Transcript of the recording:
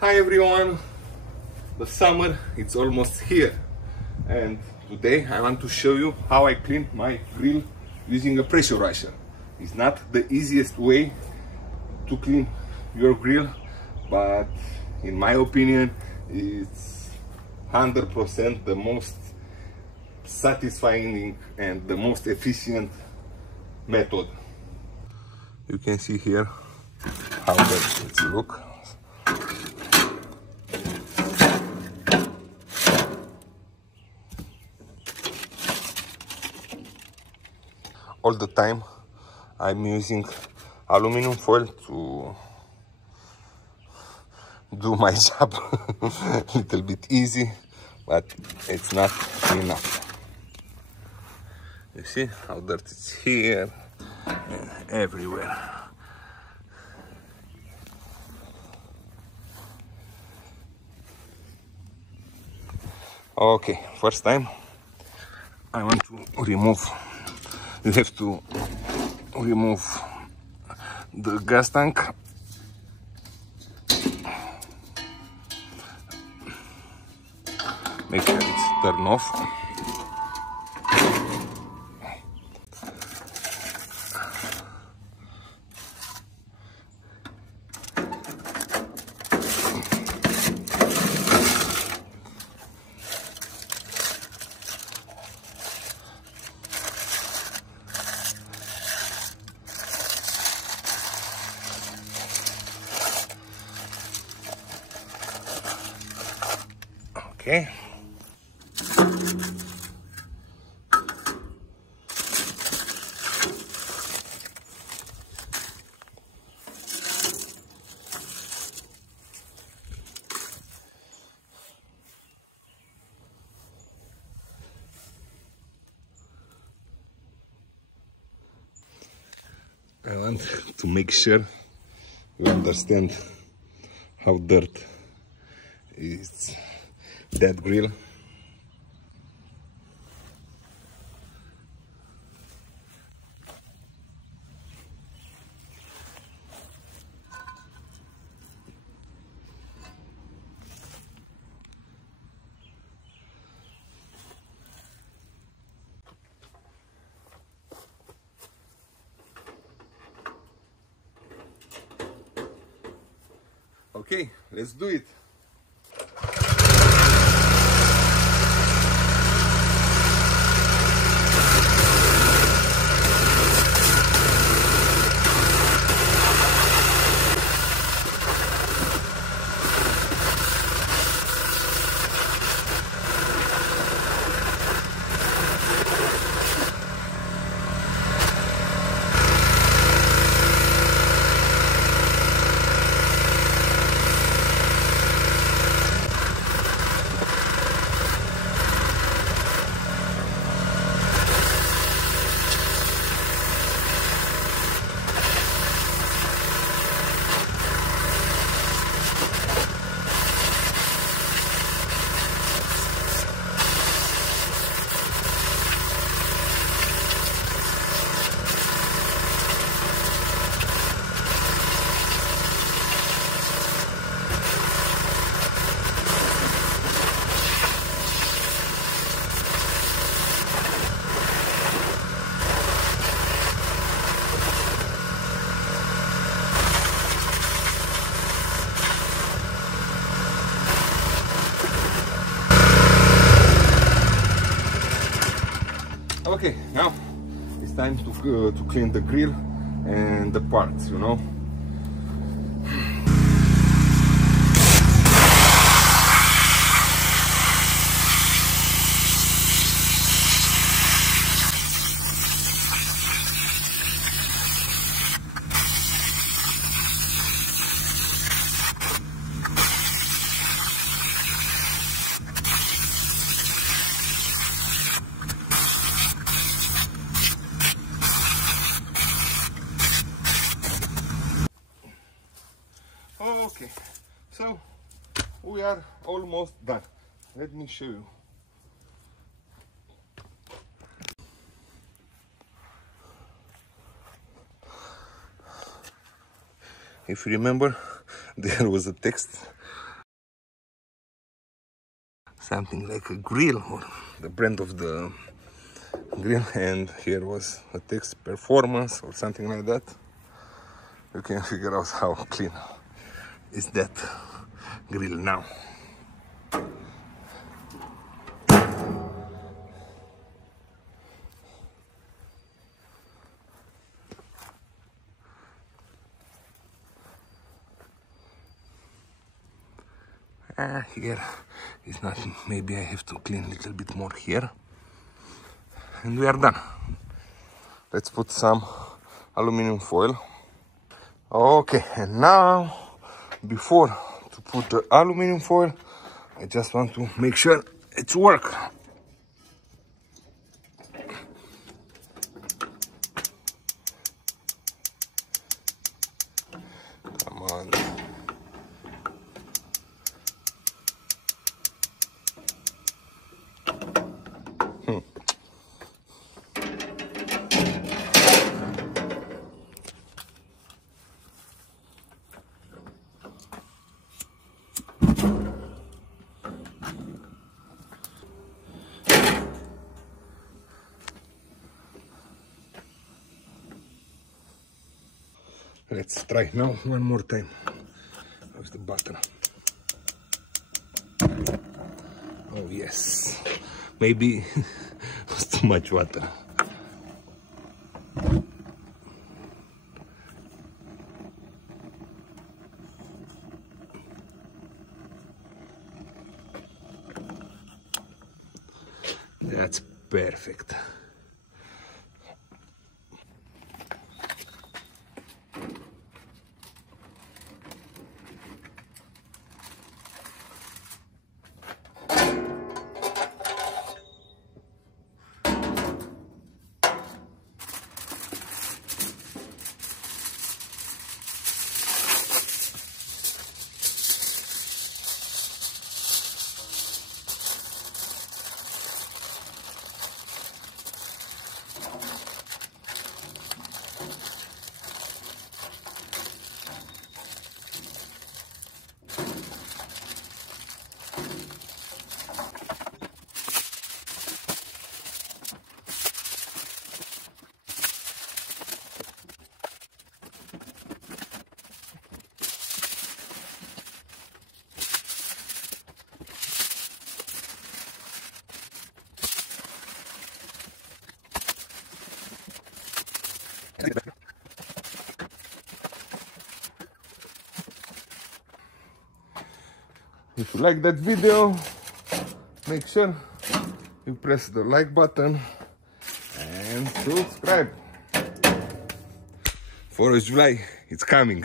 Hi everyone, the summer it's almost here, and today I want to show you how I clean my grill using a pressure washer. It's not the easiest way to clean your grill, but in my opinion it's 100% the most satisfying and the most efficient method. You can see here how it looks. All the time I'm using aluminum foil to do my job a little bit easy, but it's not enough. You see how dirty it's here and everywhere. Okay, first time I want to remove. You have to remove the gas tank. Make sure it's turned off. Okay. I want to make sure you understand how dirt is that grill. Okay, let's do it. Okay, now it's time to clean the grill and the parts, you know. Okay, so we are almost done. Let me show you. If you remember, there was a text something like a grill, or the brand of the grill, and here was a text performance or something like that. You can figure out how clean is that grill now. Here is nothing. Maybe I have to clean a little bit more here. And we are done. Let's put some aluminum foil. Okay, and now, before to put the aluminum foil, I just want to make sure it's work. Come on. Let's try now one more time. How's the button? Oh yes, maybe was too much water. That's perfect. If you like that video, make sure you press the like button and subscribe. 4th of July, it's coming.